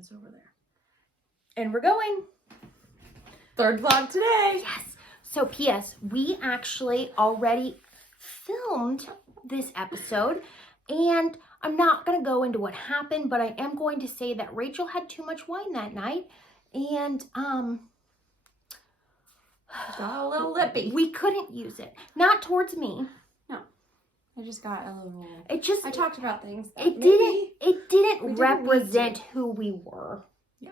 is over there. And we're going. Third vlog today. Yes. So P.S. we actually already filmed this episode, and I'm not going to go into what happened, but I am going to say that Rachel had too much wine that night, and got a little lippy. We couldn't use it. Not towards me. No. I just got a little... I talked about things that it didn't represent who we were. Yeah.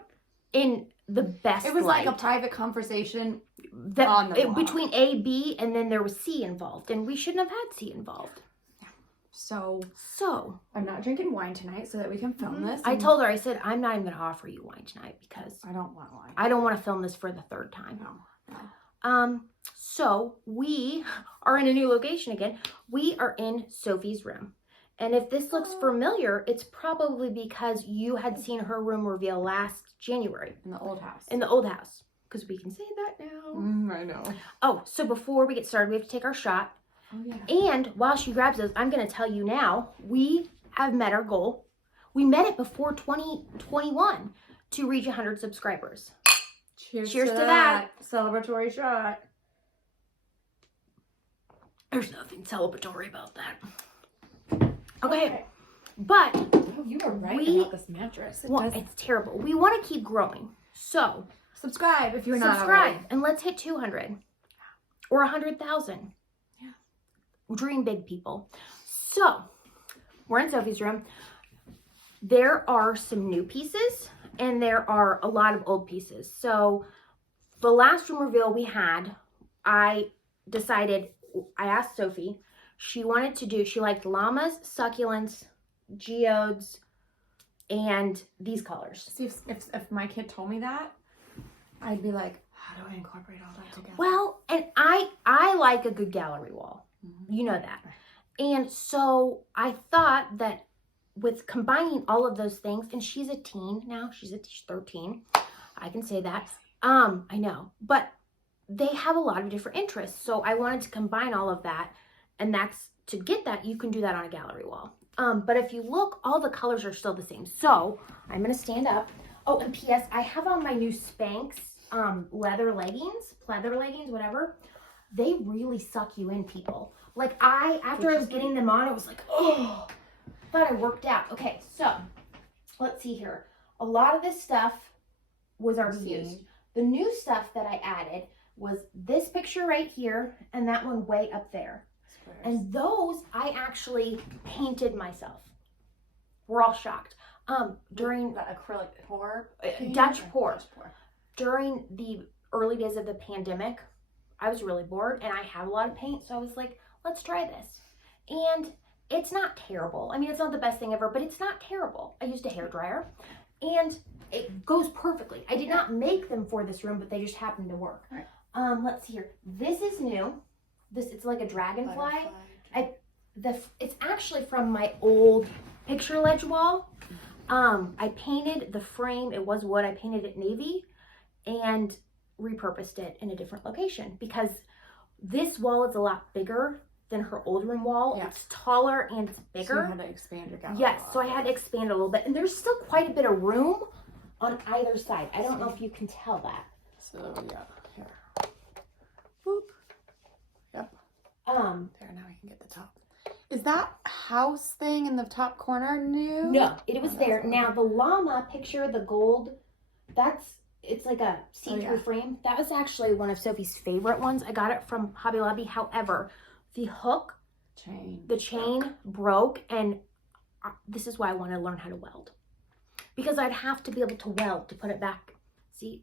In the best It was light. like a private conversation that on the vlog. Between A, B, and then there was C involved, and we shouldn't have had C involved. Yeah. So I'm not drinking wine tonight so that we can film this. I told her, I said, I'm not even going to offer you wine tonight because I don't want wine. I don't want to film this for the third time. No. So we are in a new location again. We are in Sophie's room. And if this looks familiar, it's probably because you had seen her room reveal last January. In the old house. In the old house. Because we can say that now. I know. Oh, so before we get started, we have to take our shot. Oh, yeah. And while she grabs those, I'm going to tell you now, we have met our goal. We met it before 2021 to reach 100 subscribers. Cheers to that. Celebratory shot. There's nothing celebratory about that. Okay. But You were right about this mattress. it's terrible. We want to keep growing. So subscribe if you're not subscribe already. and let's hit 200 or 100,000. Yeah. Dream big, people. So we're in Sophie's room. There are some new pieces and there are a lot of old pieces. So the last room reveal we had, I asked Sophie, she liked llamas, succulents, geodes, and these colors. See, if my kid told me that, I'd be like, how do I incorporate all that together? Well, and I like a good gallery wall. Mm-hmm. You know that. And so I thought that with combining all of those things, and she's a teen now, she's 13. I can say that. I know. But they have a lot of different interests. So I wanted to combine all of that. And to get that, you can do that on a gallery wall. But if you look, all the colors are still the same. So I'm going to stand up. Oh, and P.S. I have on my new Spanx leather leggings, whatever. They really suck you in, people. Like after I was getting them on, I was like, oh, thought I worked out. Okay, so let's see here. A lot of this stuff was already used. The new stuff that I added was this picture right here and that one way up there. And those I actually painted myself. We're all shocked. During the acrylic pour, Dutch pour. During the early days of the pandemic, I was really bored and I have a lot of paint, so I was like, let's try this. And it's not terrible. I mean, it's not the best thing ever, but it's not terrible. I used a hairdryer and it goes perfectly. I did not make them for this room, but they just happened to work. Right. Let's see here. This is new. It's like a dragonfly. It's actually from my old picture ledge wall. I painted the frame. It was wood. I painted it navy and repurposed it in a different location because this wall is a lot bigger than her old room wall. Yeah. It's taller and it's bigger. So you had to expand your gallery. Yes, so I had to expand a little bit. And there's still quite a bit of room on either side. I don't know if you can tell that. So, yeah. Here. Boop. Yep. There, now we can get the top. Is that house thing in the top corner new? No, it was there. Now, the llama picture, the gold, it's like a see-through frame. That was actually one of Sophie's favorite ones. I got it from Hobby Lobby. However, the chain broke, and this is why I want to learn how to weld. Because I'd have to be able to weld to put it back. See,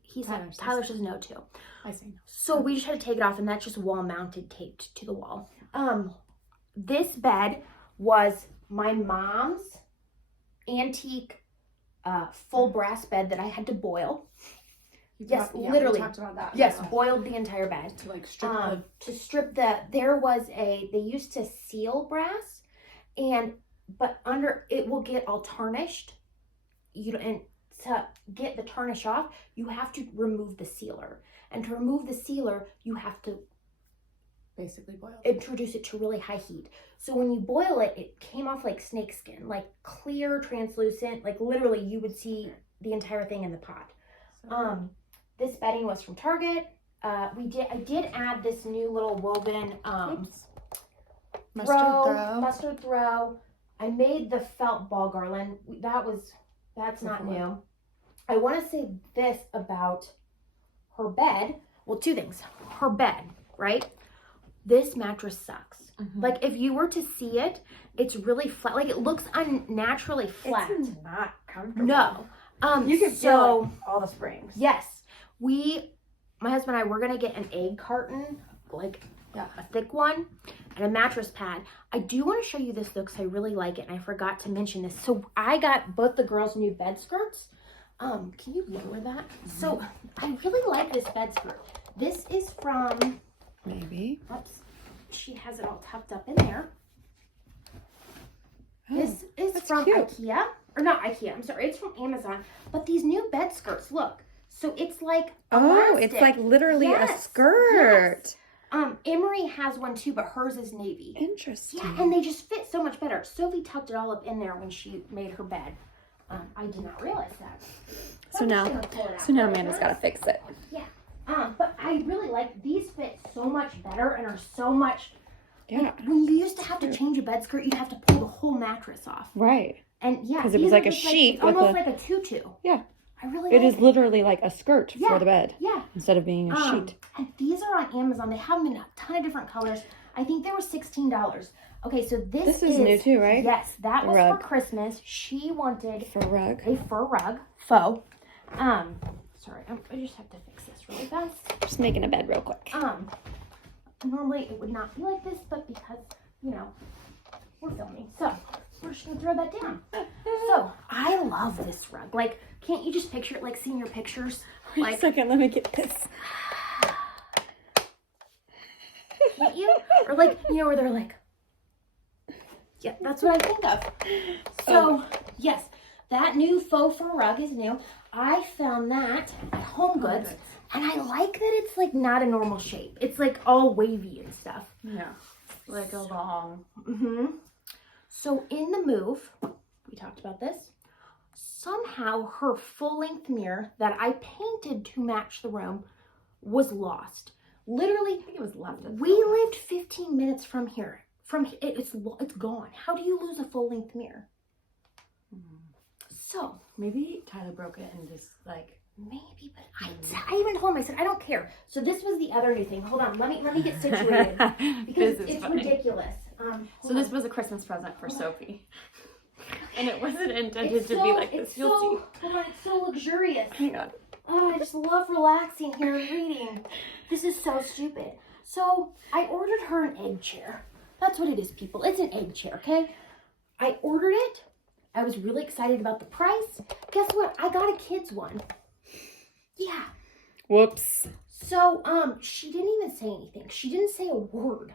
Tyler says no too. I say no. So we just had to take it off, and that's just wall mounted, taped to the wall. This bed was my mom's antique full brass bed that I had to boil. Literally. We talked about that. Yes, boiled the entire bed. To like strip they used to seal brass, but under it will get all tarnished. And to get the tarnish off, you have to remove the sealer. And to remove the sealer, you have to basically boil introduce it to really high heat. So when you boil it, it came off like snake skin, like clear, translucent, like literally you would see the entire thing in the pot. This bedding was from Target. I did add this new little woven mustard throw. I made the felt ball garland. That's not new. I want to say this about her bed. Well, two things. Her bed, right? This mattress sucks. Like, if you were to see it, it's really flat. Like, it looks unnaturally flat. It's not comfortable. No. You can feel all the springs. Yes. My husband and I, we're going to get an egg carton, like a thick one, and a mattress pad. I do want to show you this, though, because I really like it, and I forgot to mention this. So, I got both the girls' new bed skirts. Can you lower that? So, I really like this bed skirt. This is from... Maybe. Oops. She has it all tucked up in there. Oh, this is from IKEA. Or not IKEA, I'm sorry. It's from Amazon. But these new bed skirts, look. So it's like elastic. It's like literally a skirt. Yes. Emery has one too, but hers is navy. Interesting. Yeah, and they just fit so much better. Sophie tucked it all up in there when she made her bed. I did not realize that. So now Amanda's got to fix it. Yeah. But I really like these fit so much better and are so much. Yeah. Like, when you used to have to change a bed skirt, you'd have to pull the whole mattress off. Right. And yeah, because it was like a sheet, it's almost like a tutu. Yeah. I really. It is literally like a skirt for the bed. Yeah. Instead of being a sheet. And these are on Amazon. They have them in a ton of different colors. I think they were $16. Okay, so this is new too, right? Yes, that was for Christmas. She wanted a fur rug. Faux. Sorry, I just have to fix this really fast. Just making a bed real quick. Normally it would not be like this, but because, we're filming. So, we're just going to throw that down. So, I love this rug. Like, can't you just picture it, like, seeing your pictures? Wait a second, let me get this. Can't you? Or, like, where they're like, yeah, that's what I think of. So, yes, that new faux fur rug is new. I found that at Home Goods. And I like that it's, like, not a normal shape. It's, like, all wavy and stuff. Yeah. Like a long. So, in the move, we talked about this. Somehow, her full-length mirror that I painted to match the room was lost. Literally, I think it was left. We lived 15 minutes from here. It's gone. How do you lose a full-length mirror? So. Maybe Tyler broke it and just, like... Maybe, but I even told him, I said, I don't care. So this was the other new thing. Hold on, let me get situated because it's ridiculous. So this was a Christmas present for Sophie. And it wasn't intended to be like this. You'll see. It's so luxurious. Hang on. Oh, I just love relaxing here and reading. This is so stupid. So I ordered her an egg chair. That's what it is, people. It's an egg chair, okay? I ordered it. I was really excited about the price. Guess what? I got a kid's one. Yeah. Whoops. So, she didn't even say anything. She didn't say a word.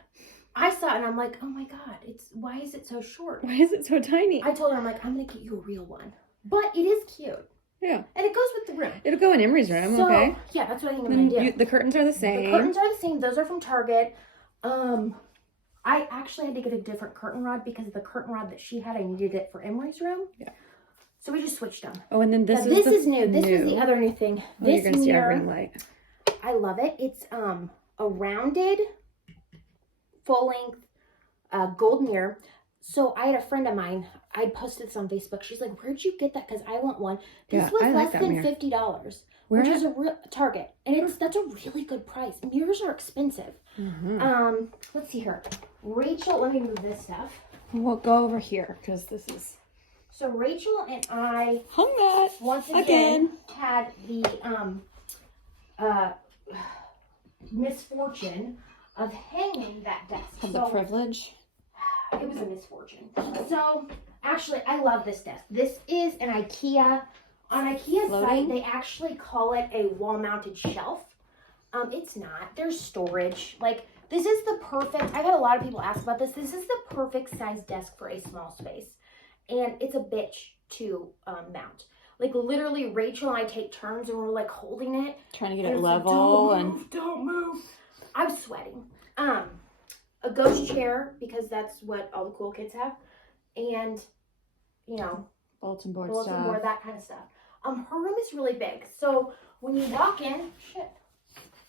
I saw it and I'm like, oh my God, why is it so short? Why is it so tiny? I told her, I'm like, I'm going to get you a real one. But it is cute. Yeah. And it goes with the room. It'll go in Emery's room, okay? Yeah, that's what I think I'm going to do. The curtains are the same. The curtains are the same. Those are from Target. I actually had to get a different curtain rod because the curtain rod that she had, I needed it for Emery's room. Yeah. So we just switched them. Oh, and then this is new. This was the other new thing. You're going to see our ring light. I love it. It's a rounded, full-length gold mirror. So I had a friend of mine. I posted this on Facebook. She's like, "Where'd you get that? Because I want one." This was less than $50, which is a real Target, and that's a really good price. Mirrors are expensive. Let's see here. Rachel, let me move this stuff. We'll go over here because this is. So Rachel and I hung that once again had the misfortune of hanging that desk. The privilege. It was a misfortune. So actually, I love this desk. This is an IKEA. On IKEA's site, they actually call it a wall-mounted shelf. It's not. There's storage. Like, this is the perfect. I've had a lot of people ask about this. This is the perfect size desk for a small space. And it's a bitch to mount. Like, literally, Rachel and I take turns and we're, like, holding it. Trying to get it level. Like, don't move. I'm sweating. A ghost chair, because that's what all the cool kids have. And, bulletin board, that kind of stuff. Her room is really big. So when you walk in,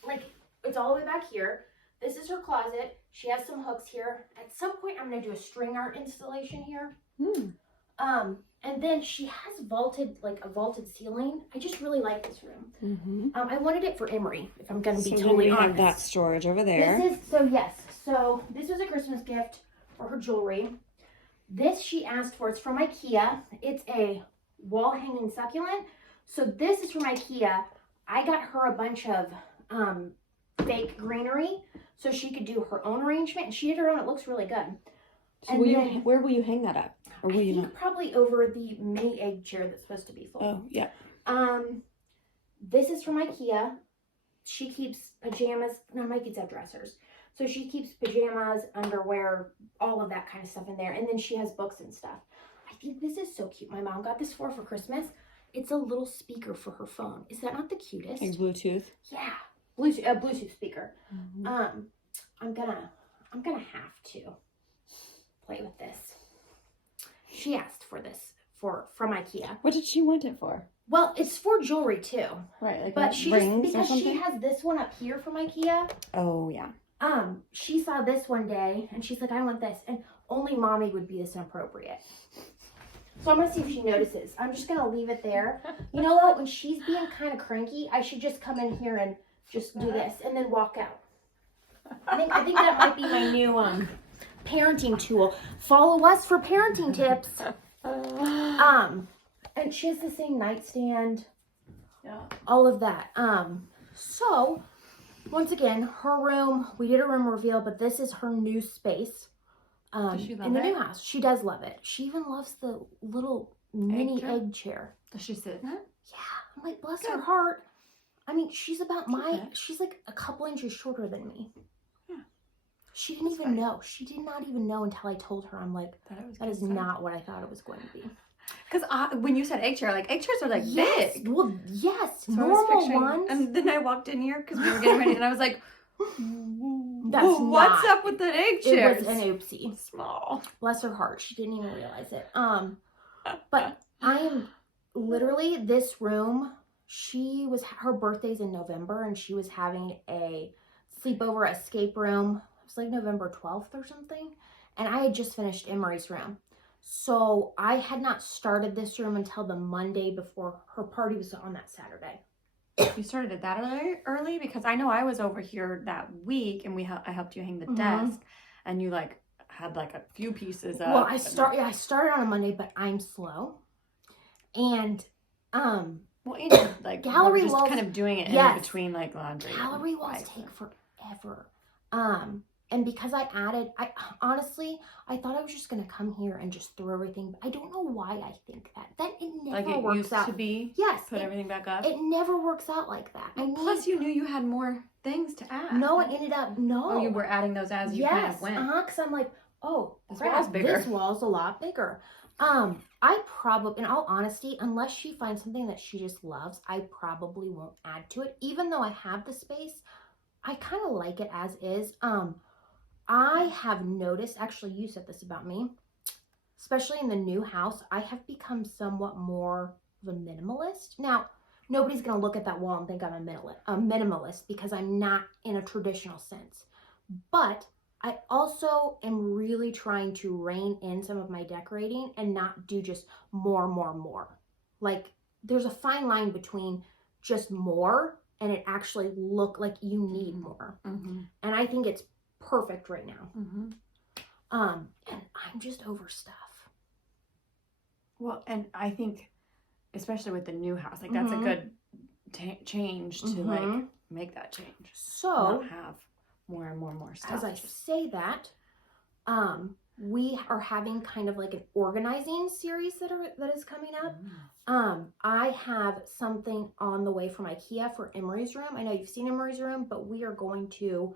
like it's all the way back here. This is her closet. She has some hooks here. At some point, I'm gonna do a string art installation here. And then she has a vaulted ceiling. I just really like this room. I wanted it for Emery, if I'm gonna be totally honest. Have that storage over there. So this was a Christmas gift for her jewelry. This she asked for. It's from IKEA. It's a wall hanging succulent. So this is from IKEA. I got her a bunch of fake greenery so she could do her own arrangement, and she did her own. It looks really good. So where will you hang that up? Or will you not? Probably over the mini egg chair that's supposed to be full. Oh, yeah. This is from IKEA. She keeps pajamas. No, my kids have dressers. So she keeps pajamas, underwear, all of that kind of stuff in there. And then she has books and stuff. I think this is so cute. My mom got this for Christmas. It's a little speaker for her phone. Is that not the cutest? Like Bluetooth? Yeah. Bluetooth speaker. I'm gonna have to play with this. She asked for this from IKEA. What did she want it for? Well, it's for jewelry too. Right, like but she rings just, because or something? she has this one up here from IKEA. Oh, yeah. She saw this one day and she's like, I want this, and only mommy would be this inappropriate. So I'm gonna see if she notices. I'm just gonna leave it there. You know what? When she's being kind of cranky, I should just come in here and just do this and then walk out. I think that might be my new parenting tool. Follow us for parenting tips. And she has the same nightstand. Yeah. All of that. So once again, her room, we did a room reveal, but this is her new space. Does she love in the it? new house. She does love it. She even loves the little mini egg chair. Does she sit in it? Yeah. I'm like, bless her heart. I mean, she's about she's like a couple inches shorter than me. Yeah. She didn't even know. She did not even know until I told her. I'm like, that is not what I thought it was going to be. Because when you said egg chair, like egg chairs are like big. Well, yes. So normal ones. And then I walked in here because we were getting ready, and I was like, what's up with that egg chair? It was an oopsie. Small. Bless her heart. She didn't even realize it. But I am literally this room. Her birthday's in November, and she was having a sleepover escape room. It was like November 12th or something. And I had just finished Emery's room. So I had not started this room until the Monday before her party was on that Saturday. You started it that early? Because I know I was over here that week, and I helped you hang the desk, and you had a few pieces up. Well, I started on a Monday, but I'm slow. And gallery walls, just kind of doing it in between laundry. Gallery walls take forever. And because I honestly, I thought I was just gonna come here and just throw everything. I don't know why I think that. That it never works used out. To be. Yes. Put everything back up. It never works out like that. Plus, you knew you had more things to add. No, I ended up Oh, you were adding those as you kind of went. Because I'm like, oh, wall's bigger. This wall's a lot bigger. I probably, in all honesty, unless she finds something that she just loves, I probably won't add to it. Even though I have the space, I kind of like it as is. I have noticed, actually you said this about me, especially in the new house, I have become somewhat more of a minimalist. Now, nobody's going to look at that wall and think I'm a minimalist because I'm not in a traditional sense. But I also am really trying to rein in some of my decorating and not do just more. Like, there's a fine line between just more and it actually look like you need more. And I think it's perfect right now. And I'm just over stuff. Well, and I think, especially with the new house, that's a good change to make that change. So not have more and more stuff. As I say that, we are having kind of like an organizing series that is coming up. I have something on the way from IKEA for Emery's room. I know you've seen Emery's room, but we are going to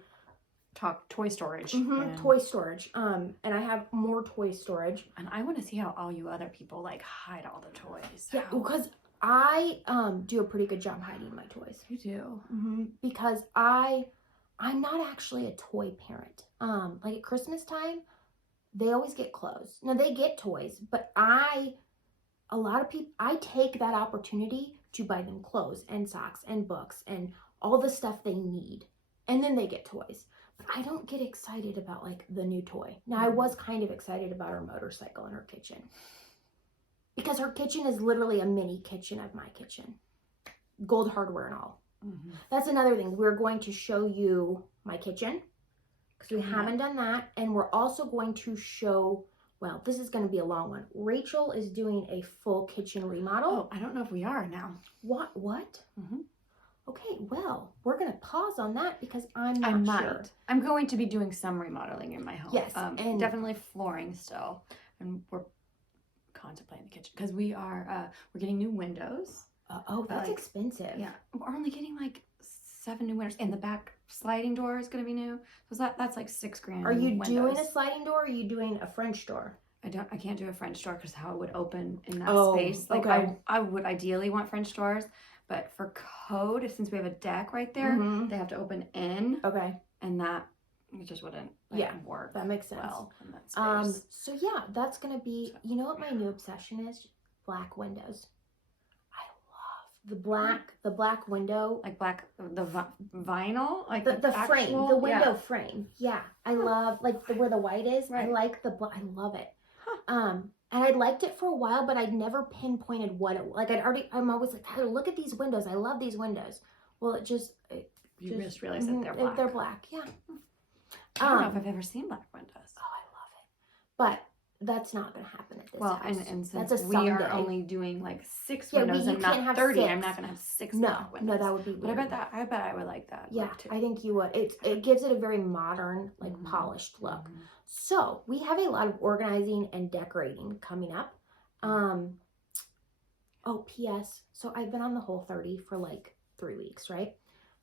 talk toy storage. Toy storage. And I have more toy storage. And I want to see how all you other people hide all the toys. Yeah, because I do a pretty good job hiding my toys. You do. Because I'm not actually a toy parent. Like at Christmas time, they always get clothes. Now they get toys, but I a lot of people, I take that opportunity to buy them clothes and socks and books and all the stuff they need. And then they get toys. But I don't get excited about like the new toy. Now I was kind of excited about her motorcycle in her kitchen. Because her kitchen is literally a mini kitchen of my kitchen. Gold hardware and all. That's another thing. We're going to show you my kitchen. Because we haven't done that. And we're also going to show, well, this is going to be a long one. Rachel is doing a full kitchen remodel. Oh, I don't know if we are now. What? Mm-hmm. Okay, well, we're going to pause on that because I'm not sure. I'm going to be doing some remodeling in my home. Yes, and definitely flooring still. And we're contemplating the kitchen because we're getting new windows. That's expensive. Yeah, we're only getting like 7 new windows, and the back sliding door is going to be new. So that's like $6,000. Are you doing a sliding door? Or are you doing a French door? I can't do a French door because how it would open in that Oh, space. Like okay. I would ideally want French doors, but for code, since we have a deck right there, they have to open in. Okay. And that it just wouldn't work. That makes sense. Well in that space. So yeah, that's gonna be. You know what my new obsession is? Black windows. I love the black window, like black vinyl, like the frame, actual, the window frame. Yeah, I love like where the white is. Right. I like I love it. And I'd liked it for a while, but I'd never pinpointed what it like. I'm always like, Tyler, look at these windows. I love these windows. Well, you just realize that they're black. They're black, yeah. I don't know if I've ever seen black windows. Oh, I love it. But that's not going to happen at this house. And that's since a we someday. are only doing like 6 windows and not 30, I'm not going to have 6 black windows. No, that would be weird. But I bet I would like that. Yeah, too. I think you would. It gives it a very modern, like polished look. So we have a lot of organizing and decorating coming up. P.S. So I've been on the Whole30 for like 3 weeks, right?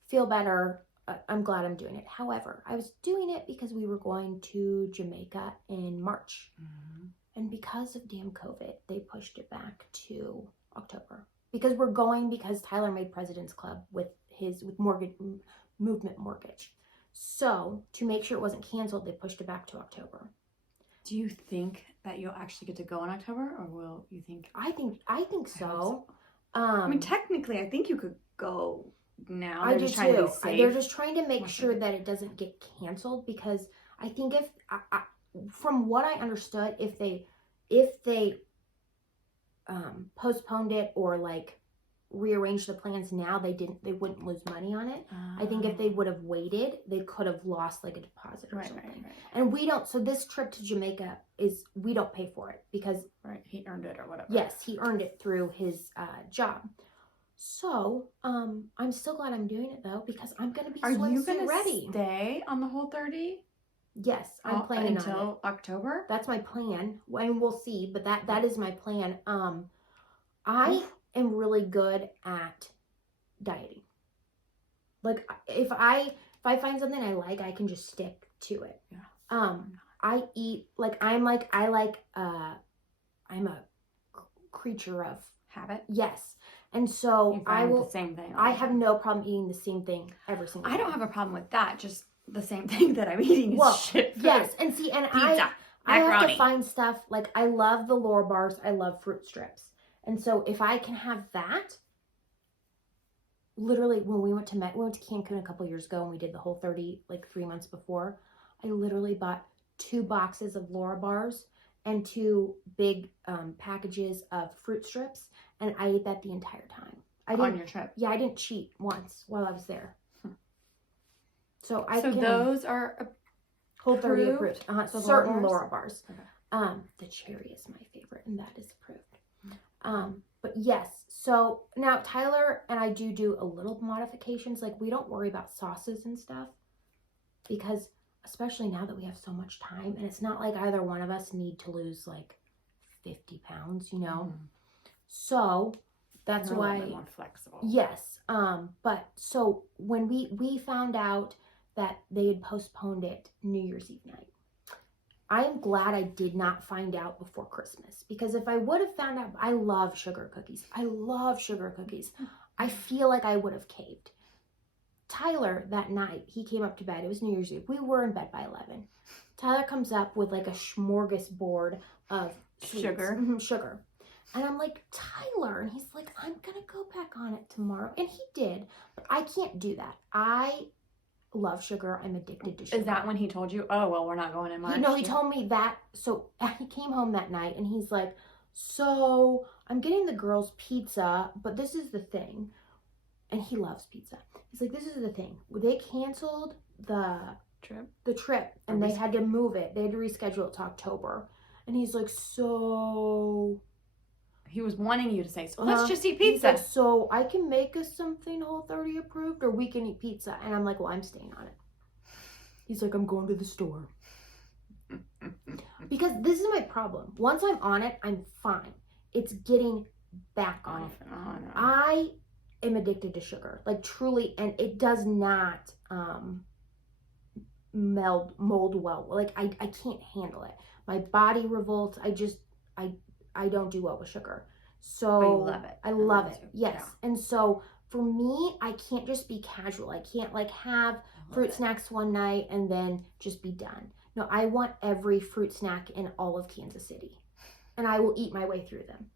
Feel better. I'm glad I'm doing it. However, I was doing it because we were going to Jamaica in March. And because of damn COVID, they pushed it back to October. Because we're going because Tyler made President's Club with Movement Mortgage. So to make sure it wasn't canceled, they pushed it back to October. Do you think that you'll actually get to go in October, or will you think? I think so. I mean, technically, I think you could go now. I do just trying too. to be safe. They're just trying to make sure that it doesn't get canceled because I think from what I understood, if they postponed it or like rearranged the plans now, they wouldn't lose money on it. I think if they would have waited, they could have lost like a deposit or something. Right. And we don't. So this trip to Jamaica we don't pay for it because he earned it or whatever. Yes, he earned it through his job. So I'm still glad I'm doing it though because I'm gonna be swimsuit ready. Stay on the Whole30? Yes, I'm planning until on it. October. That's my plan, and we'll see. But that is my plan. I am really good at dieting. Like if I find something I like, I can just stick to it. Yeah. I eat I'm a creature of habit. Yes. And so I will the same thing. I have no problem eating the same thing every single day. I don't have a problem with that. Just the same thing that I'm eating is shit food. Yes, and see, and pizza, I have macaroni. to find stuff like I love the Lore bars. I love fruit strips, and so if I can have that, literally when we went to Cancun a couple years ago and we did the Whole30 like 3 months before, I literally bought 2 boxes of Lore bars and 2 big packages of fruit strips, and I ate that the entire time. On your trip? Yeah, I didn't cheat once while I was there. So those are Whole30 approved. So certain Lore bars. Okay. The cherry is my favorite, and that is approved. But yes, so now Tyler and I do a little modifications. Like we don't worry about sauces and stuff because especially now that we have so much time, and it's not like either one of us need to lose like 50 pounds, you know. So that's You're why a little bit more flexible. Yes. But so when we found out that they had postponed it New Year's Eve night, I am glad I did not find out before Christmas because if I would have found out, I love sugar cookies. I feel like I would have caved. Tyler that night, he came up to bed. It was New Year's Eve. We were in bed by 11. Tyler comes up with like a smorgasbord of sweets. Sugar. Sugar. And I'm like, Tyler. And he's like, I'm going to go back on it tomorrow. And he did. But I can't do that. I love sugar. I'm addicted to sugar. Is that when he told you, oh, well, we're not going in March? He told me that. So he came home that night and he's like, so I'm getting the girls pizza, but this is the thing. And he loves pizza. He's like, this is the thing. They canceled the trip and they had to move it. They had to reschedule it to October. And he's like, so... He was wanting you to say, so let's just eat pizza. Like, so I can make us something Whole30 approved or we can eat pizza. And I'm like, well, I'm staying on it. He's like, I'm going to the store. Because this is my problem. Once I'm on it, I'm fine. It's getting back on it. I am addicted to sugar. Like truly, and it does not mold well. Like I can't handle it. My body revolts. I don't do well with sugar. So but you love it. I love it. Yes. Yeah. And so for me, I can't just be casual. I can't like have fruit snacks one night and then just be done. No, I want every fruit snack in all of Kansas City. And I will eat my way through them.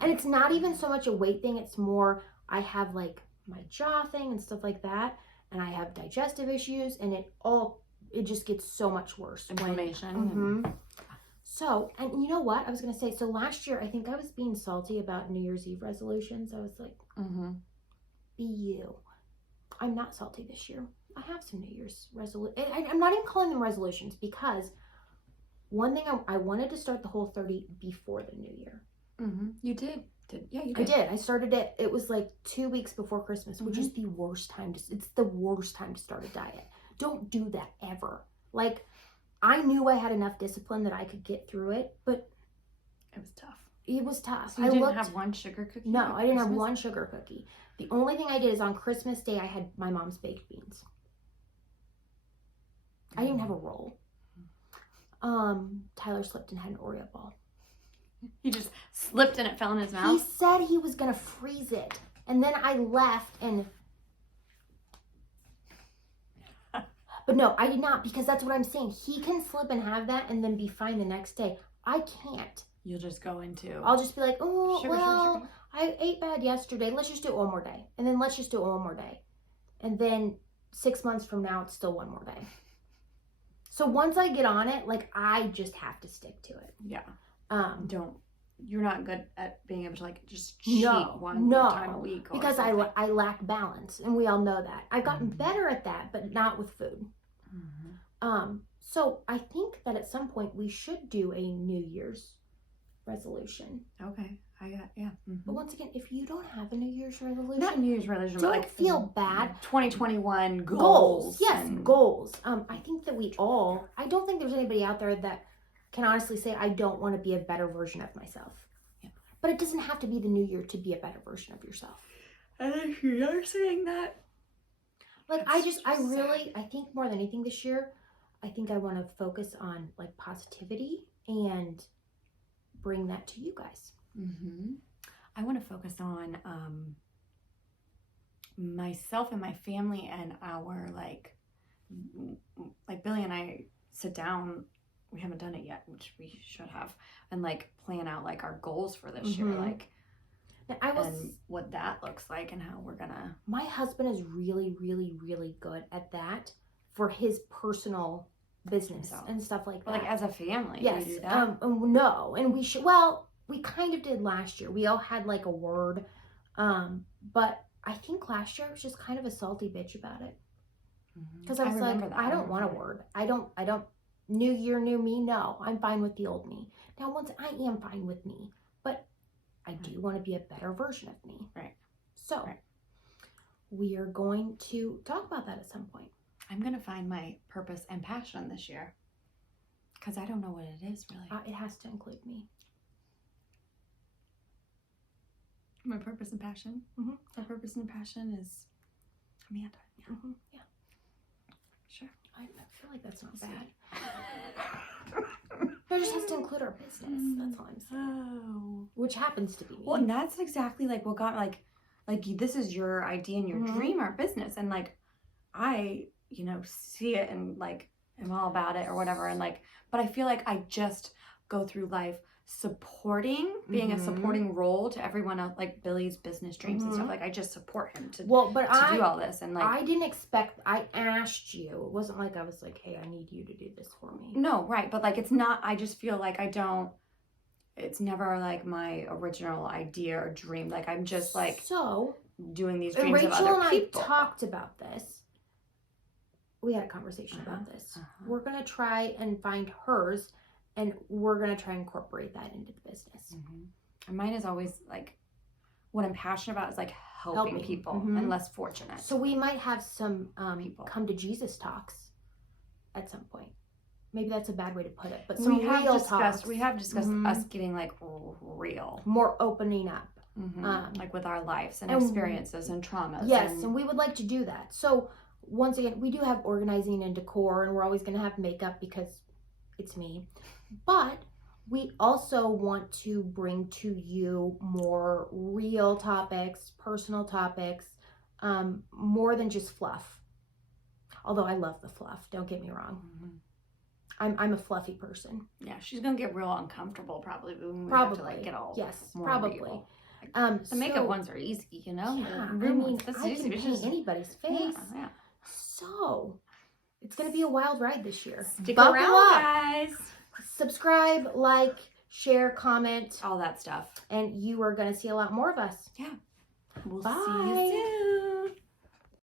And it's not even so much a weight thing. It's more, I have like my jaw thing and stuff like that. And I have digestive issues and it just gets so much worse. Inflammation. So, and you know what? I was going to say, so last year, I think I was being salty about New Year's Eve resolutions. I was like, be you. I'm not salty this year. I have some New Year's resolutions. I'm not even calling them resolutions because one thing I wanted to start the Whole30 before the New Year. You did. Yeah, you I did. did. I started it. It was like 2 weeks before Christmas, which is the worst time it's the worst time to start a diet. Don't do that ever. Like, I knew I had enough discipline that I could get through it, but it was tough. It was tough. So you didn't have one sugar cookie? No, I didn't have one sugar cookie. The only thing I did is on Christmas Day, I had my mom's baked beans. I didn't have a roll. Tyler slipped and had an Oreo ball. He just slipped and it fell in his mouth? He said he was going to freeze it. And then I left and... But no, I did not, because that's what I'm saying. He can slip and have that and then be fine the next day. I can't. You'll just go into... I'll just be like, oh, sugar. I ate bad yesterday. Let's just do it one more day. And then let's just do it one more day. And then 6 months from now, it's still one more day. So once I get on it, like, I just have to stick to it. Yeah. You're not good at being able to like just cheat one time a week. Because I lack balance, and we all know that. I've gotten better at that, but not with food. So I think that at some point we should do a New Year's resolution. Okay, But once again, if you don't have a New Year's resolution, not New Year's resolution, don't but like feel bad. 2021 goals. Yes, goals. I think that I don't think there's anybody out there that can honestly say, I don't want to be a better version of myself. Yeah. But it doesn't have to be the new year to be a better version of yourself. And if you're saying that, like, I think more than anything this year, I think I want to focus on like positivity and bring that to you guys. I want to focus on myself and my family and our like Billy and I sit down. We haven't done it yet, which we should have, and like plan out like our goals for this year, like and what that looks like and how we're gonna. My husband is really, really, really good at that for his personal business and stuff like that. But like as a family, yes, we do that. No, and we should. Well, we kind of did last year. We all had like a word, but I think last year I was just kind of a salty bitch about it because I was like, I don't want a word. I don't. New year, new me. No, I'm fine with the old me. Now, once I am fine with me, but I do want to be a better version of me. Right. So we are going to talk about that at some point. I'm going to find my purpose and passion this year because I don't know what it is really. It has to include me. My purpose and passion? My purpose and passion is Amanda. Yeah. Sure. I feel like that's not bad. It just has to include our business. That's all I'm saying. Oh. Which happens to be me. Well, and that's exactly like what got like this is your idea and your dream, our business, and like I, see it and like am all about it or whatever, and like, but I feel like I just go through life supporting, being a Mhm. supporting role to everyone else, like Billy's business dreams and stuff. Like I just support him to But do all this, and like I didn't expect. I asked you. It wasn't like I was like, "Hey, I need you to do this for me." no, right, but like it's not. I just feel like I don't. It's never like my original idea or dream. Like I'm just like so. doing these And dreams Rachel of other and people. I talked about this. We had a conversation about this. We're gonna try and find hers, and we're gonna try and incorporate that into the business. And mine is always like what I'm passionate about is like helping people and less fortunate. So we might have some People. come to Jesus talks at some point. Maybe that's a bad way to put it, but we some have real discussed. talks. We have discussed us getting like real, More opening up. like with our lives and and experiences and traumas. Yes, and we would like to do that. So once again, we do have organizing and decor, and we're always going to have makeup because it's me. But we also want to bring to you more real topics, personal topics, more than just fluff. Although I love the fluff, don't get me wrong. I'm a fluffy person. Yeah, she's gonna get real uncomfortable probably when we Probably. have to like get all Yes, more probably. real. The makeup so- ones are easy, you know. Yeah, The I room mean, ones, that's I easy. can It's paint just- anybody's face. Yeah. So it's gonna be a wild ride this year. Stick Buckle around, up. guys. Subscribe, like, share, comment, All that stuff. and you are gonna see a lot more of us. We'll Bye. see you soon.